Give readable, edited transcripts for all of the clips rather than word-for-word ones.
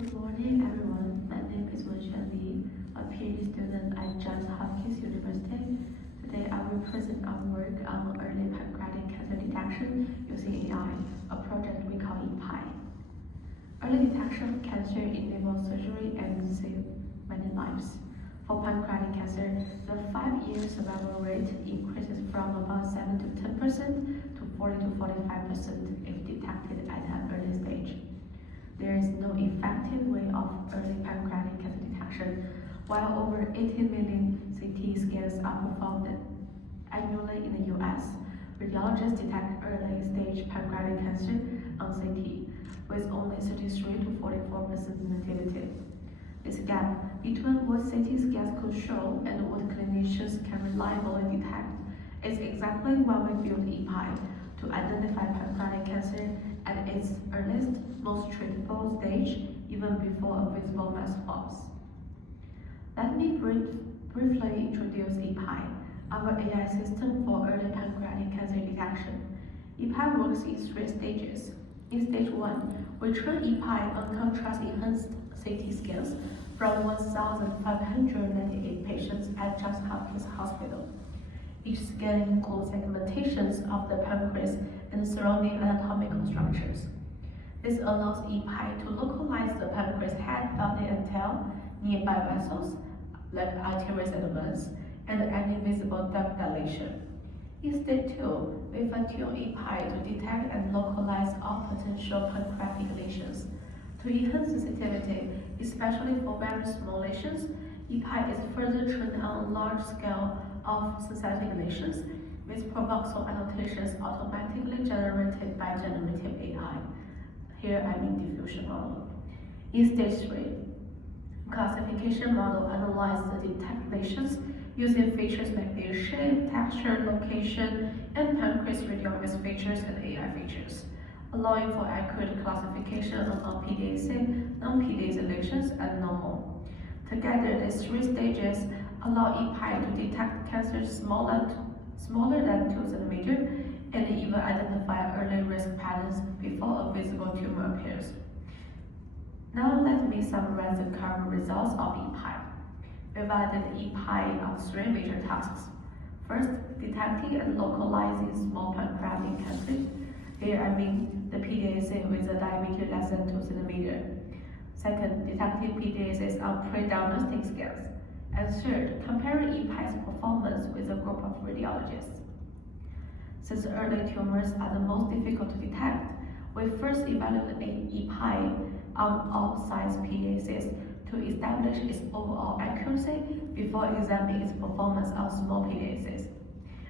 Good morning, everyone. My name is Wenxuan Li, a PhD student at Johns Hopkins University. Today, I will present our work on early pancreatic cancer detection using AI, a project we call ePAI. Early detection of cancer enables surgery and save many lives. For pancreatic cancer, the 5-year survival rate increases from about 7 to 10% to 40 to 45% if detected at an early stage. There is no effective way of early pancreatic cancer detection. While over 18 million CT scans are performed annually in the US, radiologists detect early-stage pancreatic cancer on CT, with only 33 to 44% sensitivity. This gap between what CT scans could show and what clinicians can reliably detect is exactly why we built ePAI, to identify pancreatic cancer at its earliest, most treatable stage, even before a visible mass forms. Let me briefly introduce ePAI, our AI system for early pancreatic cancer detection. ePAI works in 3 stages. In stage 1, we train ePAI on contrast-enhanced CT scans from 1,598 patients at Johns Hopkins Hospital. Each scan includes segmentations of the pancreas and surrounding anatomical structures. This allows ePAI to localize the pancreas head, body, and tail, nearby vessels, like arteries and veins, and any visible duct dilation. In stage 2, we fine-tune ePAI to detect and localize all potential pancreatic lesions. To enhance sensitivity, especially for very small lesions, ePAI is further trained on a large scale of synthetic lesions, with provoxel annotations automatically generated by generative AI. Here I mean diffusion model. In stage 3, classification model analyzes the detected lesions using features like their shape, texture, location, and pancreas radiomics features and AI features, allowing for accurate classification on PDAC, non-PDAC lesions, and normal. Together, these 3 stages allow ePAI to detect cancer smaller than 2 cm and even identify early risk patterns before a visible tumor appears. Now let me summarize the current results of ePAI. We validated ePAI on 3 major tasks. First, detecting and localizing small pancreatic cancer. Here I mean the PDAC with a diameter less than 2 cm. Second, detecting PDACs on pre-diagnostic scans. And third, comparing ePAI's performance with a group of radiologists. Since early tumors are the most difficult to detect, we first evaluated ePAI on all size PDACs to establish its overall accuracy before examining its performance on small PDACs.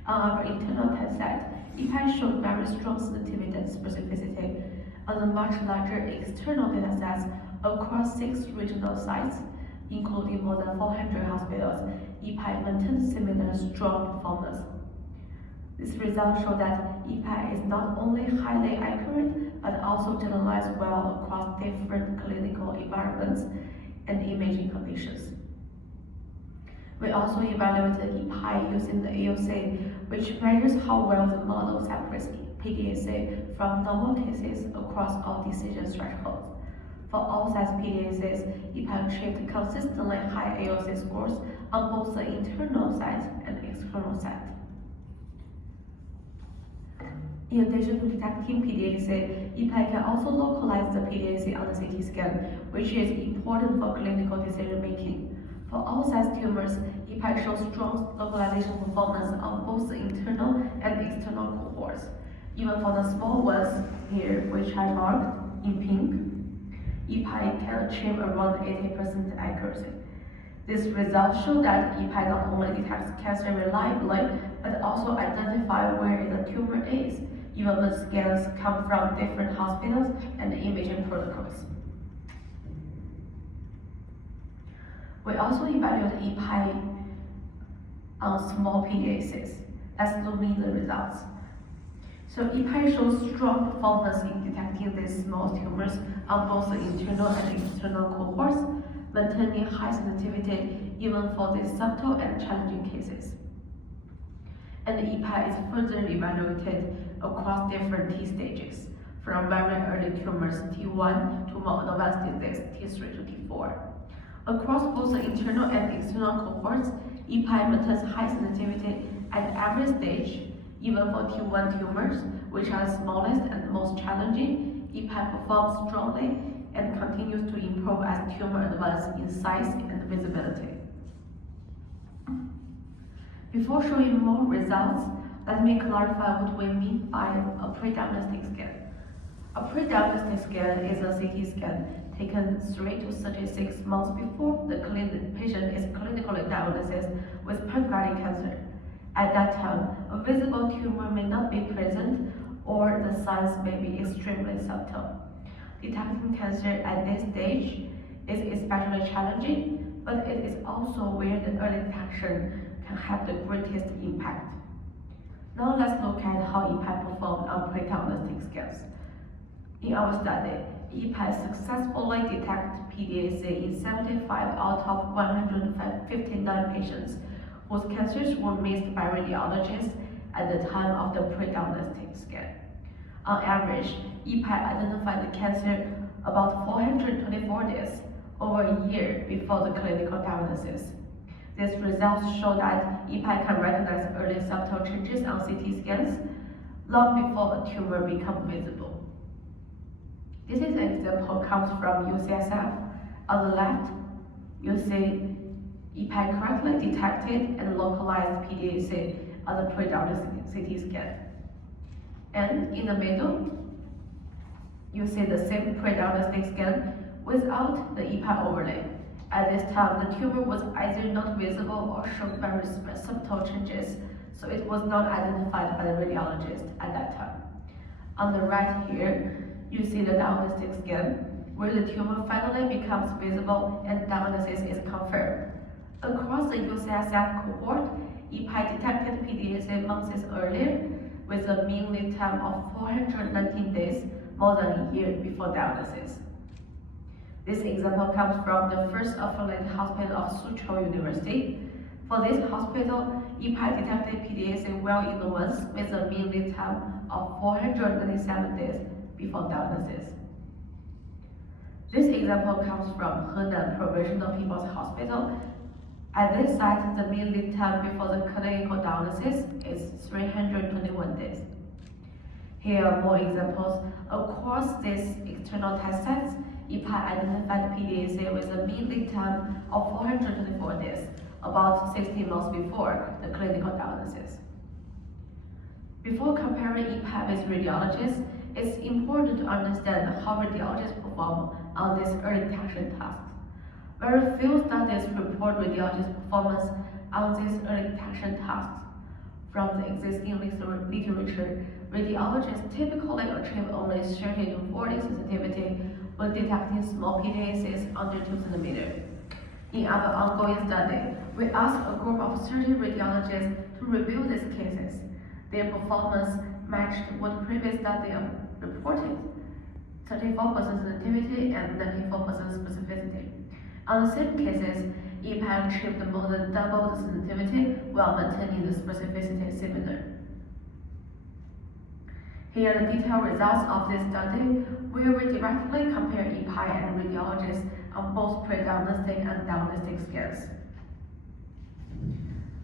On our internal test set, ePAI showed very strong sensitivity and specificity. On the much larger external datasets across 6 regional sites, including more than 400 hospitals, ePAI maintains similar strong performance. These results show that ePAI is not only highly accurate, but also generalized well across different clinical environments and imaging conditions. We also evaluated ePAI using the AOC, which measures how well the model separates PDAC from normal cases across all decision thresholds. For all size PDACs, ePAI achieved consistently high AOC scores on both the internal site and external site. In addition to detecting PDAC, ePAI can also localize the PDAC on the CT scan, which is important for clinical decision making. For all size tumors, ePAI shows strong localization performance on both the internal and external cohorts. Even for the small ones here, which I marked in pink, ePAI can achieve around 80% accuracy. These results show that ePAI not only detects cancer reliably, but also identifies where the tumor is, even when scans come from different hospitals and imaging protocols. We also evaluated ePAI on small PDACs. Let's zoom in the results. So ePAI shows strong performance in detecting these small tumors on both the internal and external cohorts, maintaining high sensitivity even for these subtle and challenging cases. And ePAI is further evaluated across different T stages. from very early tumors T1 to more advanced disease T3 to T4. Across both the internal and external cohorts, ePAI maintains high sensitivity at every stage. Even for T1 tumors, which are the smallest and most challenging, ePAI performs strongly and continues to improve as tumor advances in size and visibility. Before showing more results, let me clarify what we mean by a pre-diagnostic scan. A pre-diagnostic scan is a CT scan taken 3 to 36 months before the patient is clinically diagnosed with pancreatic cancer. At that time, a visible tumor may not be present or the signs may be extremely subtle. Detecting cancer at this stage is especially challenging, but it is also where the early detection can have the greatest impact. Now let's look at how ePAI performed on pre-diagnostic scans. In our study, ePAI successfully detected PDAC in 75 out of 159 patients whose cancers were missed by radiologists at the time of the pre-diagnostic scan. On average, ePAI identified the cancer about 424 days, over a year before the clinical diagnosis. These results show that ePAI can recognize early subtle changes on CT scans long before a tumor becomes visible. This is an example comes from UCSF. On the left, you see ePAI correctly detected and localized PDAC on the pre-diagnostic CT scan. And in the middle, you see the same pre-diagnostic scan without the ePAI overlay. At this time, the tumor was either not visible or showed very subtle changes, so it was not identified by the radiologist at that time. On the right here, you see the diagnostic scan, where the tumor finally becomes visible and diagnosis is confirmed. Across the UCSF cohort, ePAI detected PDAC months earlier, with a mean lead time of 419 days, more than a year before diagnosis. This example comes from the first affiliate hospital of Suzhou University. For this hospital, ePAI detected PDAC well in advance with a mean lead time of 497 days before diagnosis. This example comes from Henan Provincial People's Hospital. At this site, the mean lead time before the clinical diagnosis is 321 days. Here are more examples. Across these external test sites, ePAI identified PDAC with a mean lead time of 424 days, about 16 months before the clinical diagnosis. Before comparing ePAI with radiologists, it's important to understand how radiologists perform on these early detection tasks. Very few studies report radiologists' performance on these early detection tasks. From the existing literature, radiologists typically achieve only 30 to 40 sensitivity when detecting small PDACs under 2 cm. In our ongoing study, we asked a group of 30 radiologists to review these cases. Their performance matched what previous study reported, 34% sensitivity and 94% specificity. On the same cases, ePAI achieved more than double the sensitivity while maintaining the specificity similar. Here are the detailed results of this study, where we directly compare ePAI and radiologists on both pre-diagnostic and diagnostic scans.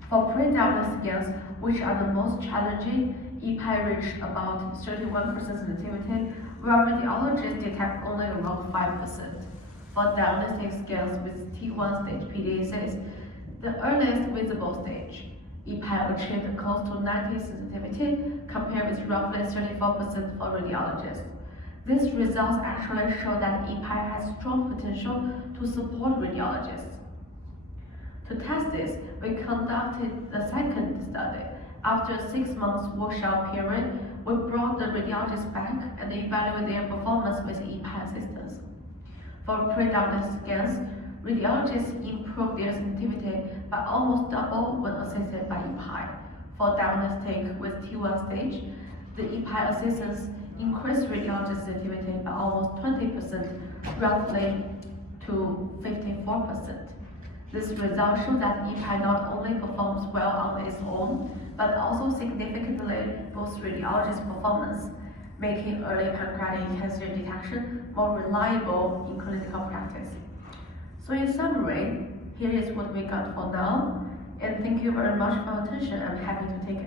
For pre-diagnostic scans, which are the most challenging, ePAI reached about 31% sensitivity, while radiologists detect only around 5%. For diagnostic scans with T1 stage PDACs, the earliest visible stage, ePAI achieved close to 90 sensitivity, compared with roughly 34% for radiologists. These results actually show that ePAI has strong potential to support radiologists. To test this, we conducted the second study. After a 6 months washout period, we brought the radiologists back and evaluated their performance with ePAI assistance. For pre-diagnostic scans, radiologists improved their sensitivity by almost double when assisted by ePAI. For diagnostic with T1 stage, the ePAI assistance increased radiologist sensitivity by almost 20%, roughly to 54%. This result shows that ePAI not only performs well on its own, but also significantly boosts radiologist performance. making early pancreatic cancer detection more reliable in clinical practice. So in summary, here is what we got for now, and thank you very much for your attention. I'm happy to take